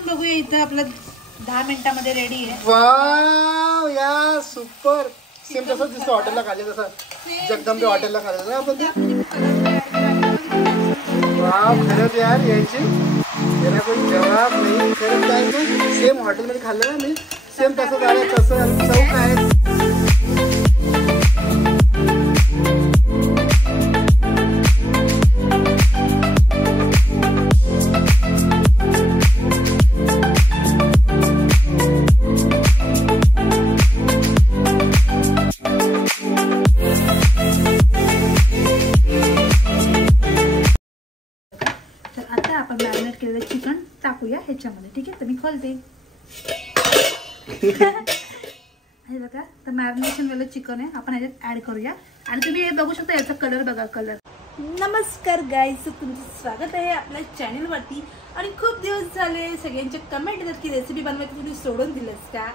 आपण बघूया इथं आपलं 10 मिनिटांमध्ये रेडी आहे. वाव या सुपर. सेम तसं दिसतं हॉटेलला खाल्ले तसं जगदंबे हॉटेलला खाल्लं ना आपण ते. वाव खरंच यार यायची याला कोणी जवाब नाही. खरंच काय ना सेम हॉटेलमध्ये खाल्लं ना मी. सेम तसं झालं तसं चव काय. चिकन टाकूया ह्याच्यामध्ये. ठीक आहे तर मी खोलते. हे बघा तर मॅरिनेशन वालं चिकन आहे आपण ह्याच्यात ऍड करूया. आणि तुम्ही हे बघू शकता याचा कलर बघा. कलर. नमस्कार गाईज तुमचं स्वागत आहे आपल्या चॅनलवरती. आणि खूप दिवस झाले सगळ्यांचे कमेंट येतात की रेसिपी बनवायची तुम्ही सोडून दिलंस का.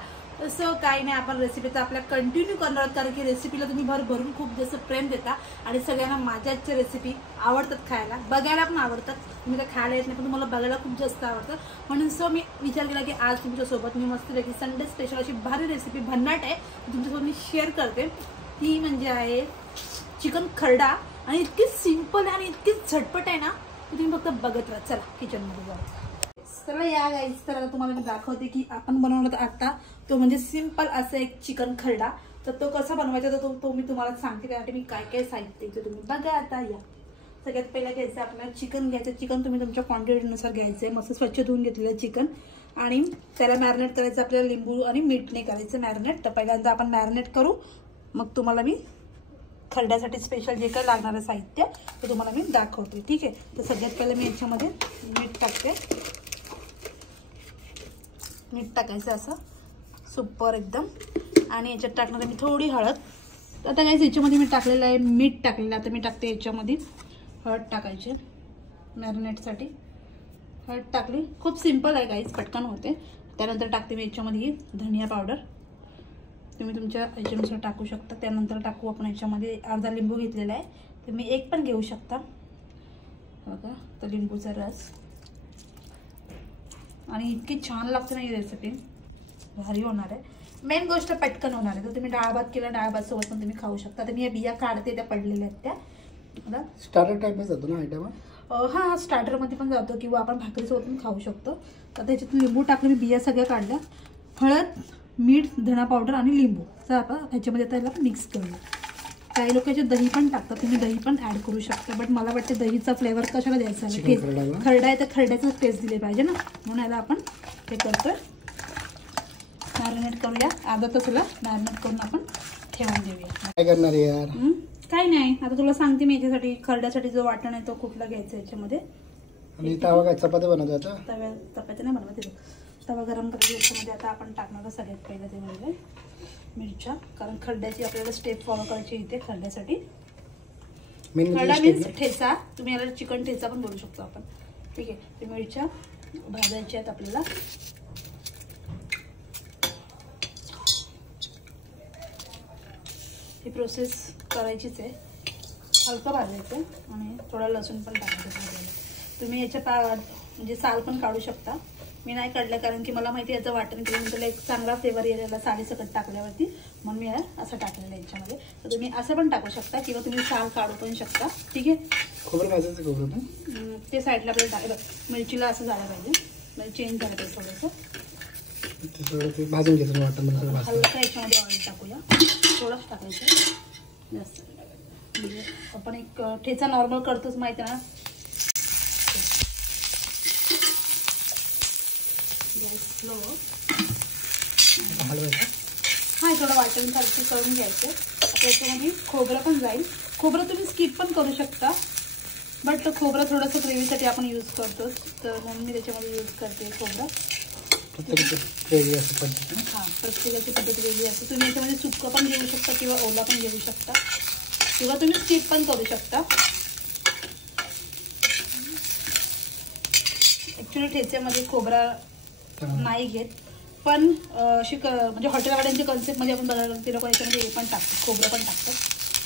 असं काही नाही आपण रेसिपी तर आपल्या कंटिन्यू करणार आहोत कारण की रेसिपीला तुम्ही भरून खूप जास्त प्रेम देता. आणि सगळ्यांना माझ्याच्या रेसिपी आवडतात खायला. बघायला पण आवडतात. तुम्ही तर खायला येत नाही पण तुम्हाला बघायला खूप जास्त आवडतं. म्हणून सो मी विचार केला की आज तुमच्यासोबत मी मस्तपैकी संडे स्पेशल अशी भारी रेसिपी भन्नाट आहे तुमच्यासोबत मी शेअर करते. ती म्हणजे आहे चिकन खरडा. आणि इतकी सिंपल आहे आणि इतकी झटपट आहे ना की तुम्ही फक्त बघत राहा. चला किचनमध्ये जाऊ. चला या गाईज तर आता तुम्हाला मी दाखवते की आपण बनवलं आता तो म्हणजे सिंपल असं एक चिकन खरडा. तर तो कसा बनवायचा तर तो मी तुम्हाला सांगते. त्यासाठी मी काय काय साहित्य ते तुम्ही बघा. आता या सगळ्यात पहिला घ्यायचं आपल्याला चिकन घ्यायचं. चिकन तुम्ही तुमच्या क्वांटिटीनुसार घ्यायचं आहे. मस्त स्वच्छ धुवून घेतलेलं चिकन. आणि त्याला मॅरिनेट करायचं आपल्याला लिंबू आणि मीठने करायचं मॅरिनेट. तर पहिल्यांदा आपण मॅरिनेट करू मग तुम्हाला मी खरड्यासाठी स्पेशल जे काही लागणारं साहित्य ते तुम्हाला मी दाखवते. ठीक आहे तर सगळ्यात पहिलं मी याच्यामध्ये मीठ टाकते. मीठ टाकायचं असं सुपर एकदम. आणि याच्यात टाकणार आहे मी थोडी हळद. आता गाईस याच्यामध्ये मी टाकलेलं आहे मीठ टाकलेलं. आता मी टाकते याच्यामध्ये हळद टाकायची मॅरिनेटसाठी. हळद टाकली. खूप सिंपल आहे गाईस पटकन होते. त्यानंतर टाकते मी याच्यामध्ये धनिया पावडर. तुम्ही तुमच्या याच्यानुसार टाकू शकता. त्यानंतर टाकू आपण याच्यामध्ये अर्धा लिंबू घेतलेला आहे. तुम्ही एक पण घेऊ शकता बघा. तर लिंबूचा रस. आणि इतकी छान लागते ना ही रेसिपी भारी होणार आहे. मेन गोष्ट पटकन होणार आहे. तर तुम्ही डाळ भात केला डाळ भात सोबत पण तुम्ही खाऊ शकता. तर मी या बिया काढते त्या पडलेल्या आहेत त्या. स्टार्टर टाईपच जातो ना आयटम. हां स्टार्टरमध्ये पण जातो किंवा आपण भाकरीसोबत पण खाऊ शकतो. तर त्याच्यातून लिंबू टाकले मी बिया सगळ्या काढल्या. हळद मीठ धना पावडर आणि लिंबू तर आपण ह्याच्यामध्ये त्याला मिक्स करूया. काही लोक याच्यात दही पण टाकतात. तुम्ही दही पण ऍड करू शकता. बट मला वाटते दहीचा फ्लेवर कशाला द्यायचा आहे. खरडा आहे तर खरड्याचं टेस्ट दिले पाहिजे ना म्हणून याला आपण हे करतोय. मॅरिनेट करूया. अर्धा तासाला मॅरिनेट करून आपण ठेवून देऊया. काय करणार यार. काही नाही आता तुला सांगते मी याच्यासाठी खरड्यासाठी जो वाटण आहे तो कुठला घ्यायचा याच्यामध्ये. आणि तवा काय चपाती बनवतो आता. चपाती नाही बनवत. तवा गरम करायची. याच्यामध्ये आता आपण टाकणार सगळ्यात पहिलं ते म्हणजे मिरच्या. कारण खरड्याची आपल्याला स्टेप फॉलो करायची इथे खरड्यासाठी. खरडा मीन्स ठेचा. तुम्ही याला चिकन ठेचा पण बोलू शकतो आपण. ठीक आहे ते मिरच्या भाजायच्या आहेत आपल्याला. ही प्रोसेस करायचीच आहे. हलकं भाजायचं आणि थोडा लसूण पण टाकायचं. तुम्ही याच्या म्हणजे साल पण काढू शकता. मी नाही काढलं कारण की मला माहिती याचं वाटण केल्यानंतर एक चांगला फ्लेवर यायला सालीसकट टाकल्यावरती म्हणून मी असं टाकलेलं आहे याच्यामध्ये. तर तुम्ही असं पण टाकू शकता किंवा तुम्ही साल काढू पण शकता. ठीक आहे खोबरं भाजायचं. खोबरं पण ते साईडला आपल्याला टाकलं. मिरचीला असं झालं पाहिजे म्हणजे चेंज झालं पाहिजे थोडंसं. भाजून घ्यायचं वाटण. हलका याच्यामध्ये ऑइल टाकूया. थोडंच टाकायचं जास्त. म्हणजे आपण एक ठेचा नॉर्मल करतोच माहिती आहे ना. स्लो हां थोडं वाटण सारखं करून घ्यायचं. आता याच्यामध्ये खोबरं पण जाईल. खोबरं तुम्ही स्किप पण करू शकता बट खोबरं थोडंसं ग्रेव्हीसाठी आपण यूज करतो तर म्हणून मी त्याच्यामध्ये यूज करते खोबरं. हां प्रत्येकाची पद्धत वेगळी असते. तुम्ही याच्यामध्ये सुक्कं पण घेऊ शकता किंवा ओला पण घेऊ शकता किंवा तुम्ही स्किप पण करू शकता. ॲक्च्युली ठेच्यामध्ये खोबरा नाही घेत पण अशी म्हणजे हॉटेलवाल्यांची कन्सेप्टमध्ये आपण बघायला ते लोक याच्यामध्ये हे पण टाकतात खोबरं पण टाकतात.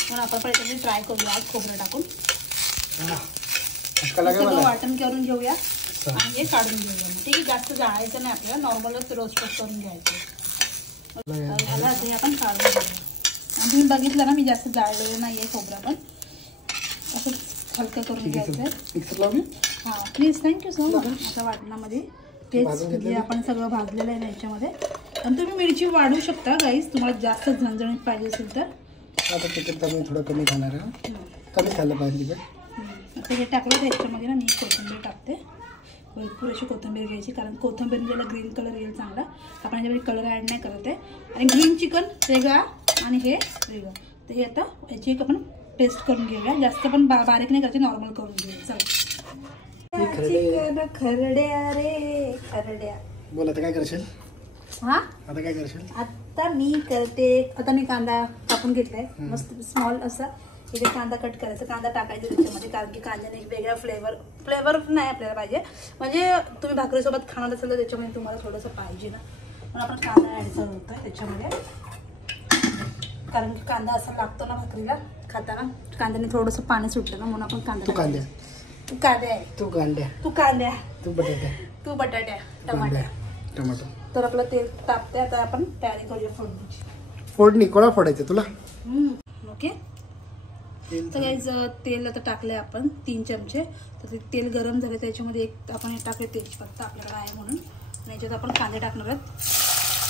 म्हणून आपण पण याच्यामध्ये ट्राय करूया आज खोबरं टाकून. सगळं वाटण करून घेऊया. अच्छा आणि हे काढून घेऊया मग. ठीक आहे, जास्त जाळायचं नाही आपल्याला, नॉर्मलच रोस्ट करून घ्यायचं. ह्याला ते आपण काढून घेऊया. आणि तुम्ही बघितलं ना, मी जास्त जाळलेलं नाही आहे खोबरं, पण असं हलकं करून घ्यायचं. मिक्सर लावून हां प्लीज, थँक्यू सो मच. आता वाटणामध्ये तेच जे आपण सगळं भाजलेलं आहे ना याच्यामध्ये. आणि तुम्ही मिरची वाढवू शकता गाईस, तुम्हाला जास्त झणझणीत पाहिजे असेल तर. आता तिखट कमी थोडं कमी खाणार आहे, कमी खाल्लं पाहिजे तिखट. आता हे टाकलं त्याच्यामध्ये ना मी कोथिंबीर टाकते. भरपूर अशी कोथिंबीर घ्यायची, कारण कोथिंबीर ज्याला ग्रीन कलर येईल चांगला. आपण याच्यामध्ये कलर ॲड नाही करत आहे. आणि ग्रीन चिकन वेगळा आणि हे वेगळं. तर हे आता याची एक आपण पेस्ट करून घेऊया. जास्त पण बारीक नाही करायची, नॉर्मल करून घेऊया. चला चिकन खरड्या रे खरड्या. बोल आता काय करशील? हा आता काय करशील? आता मी करते. आता मी कांदा कापून घेतलाय मस्त स्मॉल असा. इथे कांदा कट करायचा, कांदा टाकायचा त्याच्यामध्ये, कारण की कांद्याने एक वेगळा फ्लेवर नाही आपल्याला पाहिजे. म्हणजे तुम्ही भाकरीसोबत खाणार असेल तर त्याच्यामध्ये तुम्हाला थोडंसं पाहिजे ना, म्हणून आपण कांदा ॲड करतोय त्याच्यामध्ये. कारण की कांदा असा लागतो ना भाकरीला खाताना, कांद्याने थोडंसं पाणी सुटलं ना, म्हणून आपण कांदा. तू कांद्या, तू कांद्या, तू कांद्या, तू कांद्या, तू बटाट्या, तू बटाट्या, टमाट्या. टमाटर. तर आपलं तेल तापते. आता आपण तयारी करूया फोडणीची. फोडणी कोणा फोडायचं तुला? ओके. तर गाईज तेल आता टाकलंय आपण 3 चमचे. तर ते तेल गरम झाले, त्याच्यामध्ये एक आपण हे टाकले तेजपत्ता आपल्याकडे आहे म्हणून. आणि याच्यात आपण कांदे टाकणार आहेत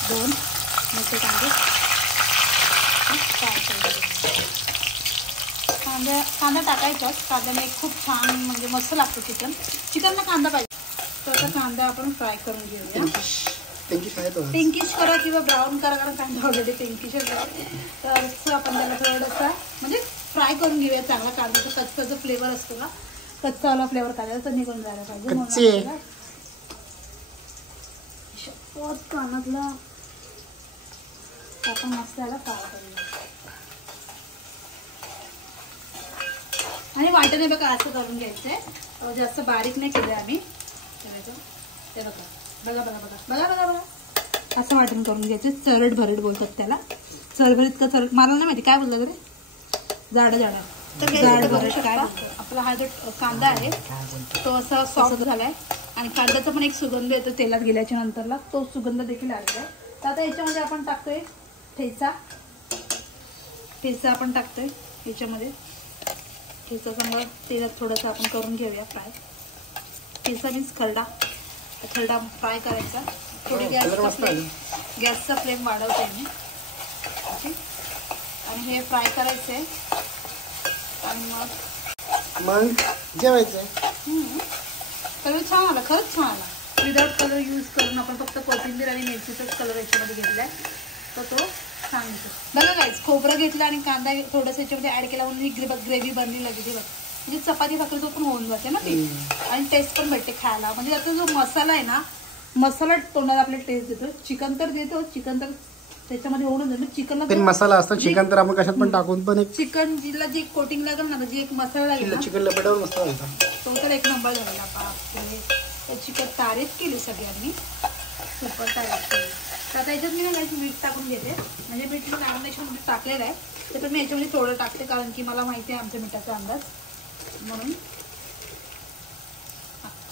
2 मोठे कांदे. कांदा टाकायचाच. कांद्याने खूप छान म्हणजे मस्त लागतं चिकनला कांदा पाहिजे. तर आता कांदा आपण फ्राय करून घेऊया. पिंकिश करा किंवा ब्राऊन करा, कारण कांदा ऑलरेडी पिंकिशच आहे. तर असं आपण त्याला थोडंसं म्हणजे फ्राय करून घेऊया चांगला. कांद्याचा कच्चा जो फ्लेवर असतो ना, कच्चावाला फ्लेवर कांद्याचा निघून जायला पाहिजे. कानातला आपण मस्त त्याला फ्राय करूया. आणि वाटणे बघा असं करून घ्यायचंय, जास्त बारीक नाही केलंय आम्ही. ते बघा बघा बघा बघा बघा बघा बघा असं वाटण करून घ्यायचं. चरड भरड बोलतात त्याला. चरभरीत का चरड मला नाही माहिती काय बोलतात रे. जाड भरड काय आपला हा जो कांदा आहे तो असा सॉफ्ट झालाय. आणि कांद्याचा पण एक सुगंध येतो तेलात गेल्याच्या नंतरला, तो सुगंध देखील आलेला आहे. तर आता याच्यामध्ये आपण टाकतोय ठेचा. आपण टाकतोय याच्यामध्ये. ठेचा चांगला तेलात थोडंसं आपण करून घेऊया फ्राय. ठेचा मीन्स खरडा फ्राय करायचा. थोडी गॅसचा फ्लेम वाढवते मी. ओके. आणि हे फ्राय करायचं आहे. आणि मग जेवायचं. कलर छान आला, खरंच छान आला. विदाउट कलर यूज करून आपण फक्त कोथिंबीर आणि मिरचीचाच कलर याच्यामध्ये घेतलाय, तर तो छान येतो. बघा गाईज, खोबरं घेतलं आणि कांदा थोडंसं याच्यामध्ये ऍड केला म्हणून ही ग्रेव्ही बनली लगेच. बघ म्हणजे चपाती भाकरीचं पण होऊन जाते ना ती. आणि टेस्ट पण भेटते खायला. म्हणजे आता जो मसाला आहे ना, मसाला तोंडाला आपल्याला टेस्ट देतो. चिकन तर देतो, चिकन तर त्याच्यामध्ये होऊन जातो. चिकनला मसाला असतो. चिकन तर आपण कशात पण टाकून पण एक चिकन जिला जी कोटिंग लागेल ना, जी एक मसाला लागेल ना, चिकन लपेटावर मस्त घालता तो तर एक नंबर झालेला. बापरे, त्याची तारीफ केली सगळ्यांनी, सुपर तारीफ केली. तर आता याच्यात मी ना काही मीठ टाकून घेते. म्हणजे मीठ मी मॅरिनेशनमध्ये टाकलेलं आहे, ते पण मी याच्यामध्ये थोडं टाकते, कारण की मला माहिती आहे आमच्या मिठाचा अंदाज म्हणून.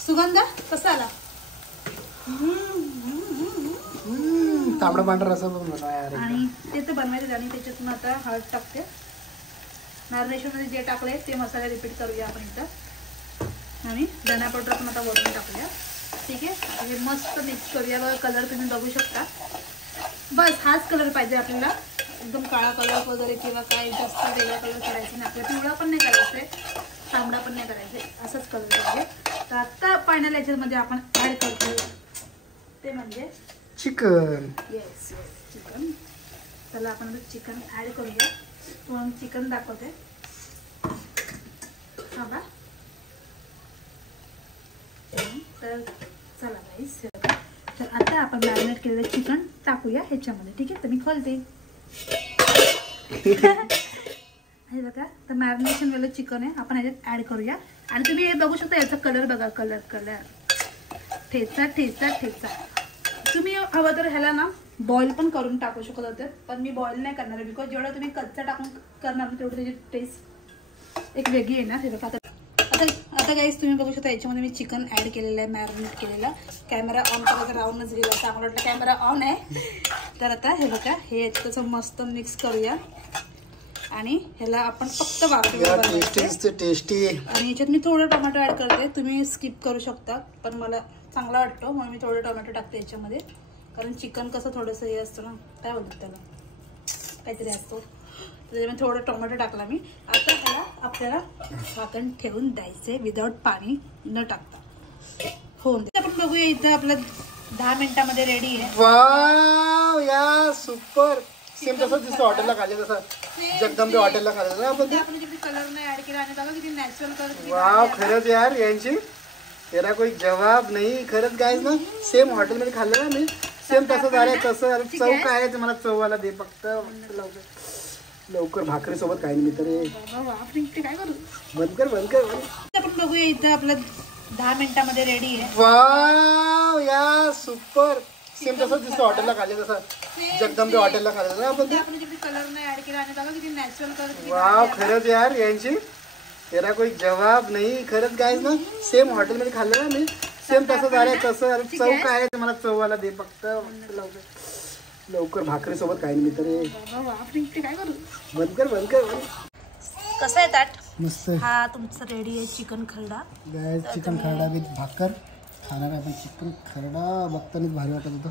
सुगंध कसा आला? तांबडा पांढरा रस्सा बनवला. आणि ते तर बनवायचं. आणि त्याच्यातून आता हळद टाकते. मॅरिनेशनमध्ये जे टाकले ते मसाले रिपीट करूया आपण इथं. आणि धना पावडर पण आता वरून टाकूया. ठीक आहे. हे मस्त मिक्स करूया. बघा कलर तुम्ही बघू शकता. बस हाच कलर पाहिजे आपल्याला. एकदम काळा कलर वगैरे किंवा काय जास्त वेगळा कलर करायचा नाही आपल्याला. पिवळा पण नाही करायचा आहे, तांबडा पण नाही करायचा आहे, असाच कलर पाहिजे. तर आता फायनल याच्यामध्ये आपण ॲड करतो ते म्हणजे चिकन. Yes chicken. चला आपण चिकन ॲड करूया. मग चिकन दाखवते. हा बा. तर चला गाईस, तर आता आपण मॅरिनेट केलेलं चिकन टाकूया ह्याच्यामध्ये. ठीक आहे. तर मी खोलते. हे बघा, तर मॅरिनेशन केलेलं चिकन आहे, आपण ह्याच्यात ॲड करूया. आणि तुम्ही हे बघू शकता, याचा कलर बघा. कलर ठेचा ठेचा ठेचा. तुम्ही हवं तर ह्याला ना बॉईल पण करून टाकू शकत होते, पण मी बॉईल नाही करणार आहे. बिकॉज जेवढं तुम्ही कच्चा टाकून करणार तेवढं त्याची टेस्ट एक वेगळी येणार. हे बघा, आता आता गाईस तुम्ही बघू शकता याच्यामध्ये मी चिकन ऍड केलेलं आहे, मॅरिनेट केलेला. कॅमेरा ऑन करायचा राहूनच गेला, चांगलं वाटतं कॅमेरा ऑन आहे. तर आता हे बघा, हे याच्यात मस्त मिक्स करूया आणि ह्याला आपण फक्त टेस्टी. आणि याच्यात मी थोडं टोमॅटो ऍड करते, तुम्ही स्किप करू शकता, पण मला चांगला वाटतो म्हणून मी थोडं टोमॅटो टाकते याच्यामध्ये. कारण चिकन कसं थोडंसं हे असतं ना, काय बोलतात त्याला, काहीतरी असतो, त्याच्यामध्ये थोडं टोमॅटो टाकला मी. आता ह्याला आपल्याला झाकण ठेवून द्यायचे विदाउट पाणी न टाकता. हो, आपण बघूया. इथं आपलं 10 मिनिटामध्ये रेडी आहे. वाव या सुपर. सेम तसं दिसतं हॉटेलला खाल्लं, तसं जगदंबे हॉटेलला खाल्लं ना आपण. कलर नाही ऍड केला आणि बघा किती नॅचरल कलर. वाव, खरंच यार यांची तेरा कोई जवाब नाही. खरंच गाईज ना, सेम हॉटेलमध्ये खाल्लं ना मी, सेम तसं झालं. तसं चव काय आहे ते मला चववाला दे फक्त. लवकर भाकरी सोबत काही नाही तर काय करू. बंद कर. आपण बघूया. इथं आपलं 10 मिनिटामध्ये रेडी आहे. वाव या सुपर. सेम तसं दिसतं हॉटेलला खाल्लं, तसं जगदंबे हॉटेलला खाल्लं ना आपण. कलर नाही ऍड केला आणि बघा किती नॅचरल कलर. वाव, खरंच यार यांची तेरा कोई जवाब नाही. खरंच गाईज ना, सेम हॉटेलमध्ये खाल्लं ना मी, सेम तसं झालं. तसं चव काय आहे ते मला चववाला दे फक्त. लवकर भाकरी सोबत काही नाही तर काय करू. बंद कर. कसं आहे ताट. मस्त. हा तुमचं रेडी आहे chicken Kharda. Guys chicken Kharda with भाकर खाणार आहे आपण. चिकन खरडा बघतानाच भारी वाटत होतं.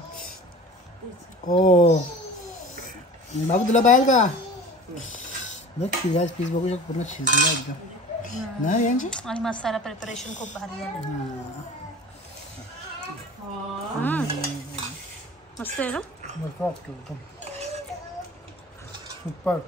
ओ बाबू, तुला पाहिजे का बघ, पिझ्झा पीस बघू शकतो, पूर्ण शिजलेला एकदम ना यांची. आणि मसाला प्रिपरेशन खूप भारी झालं. मस्त आहे ना, मस्त वाटतं एकदम सुपर.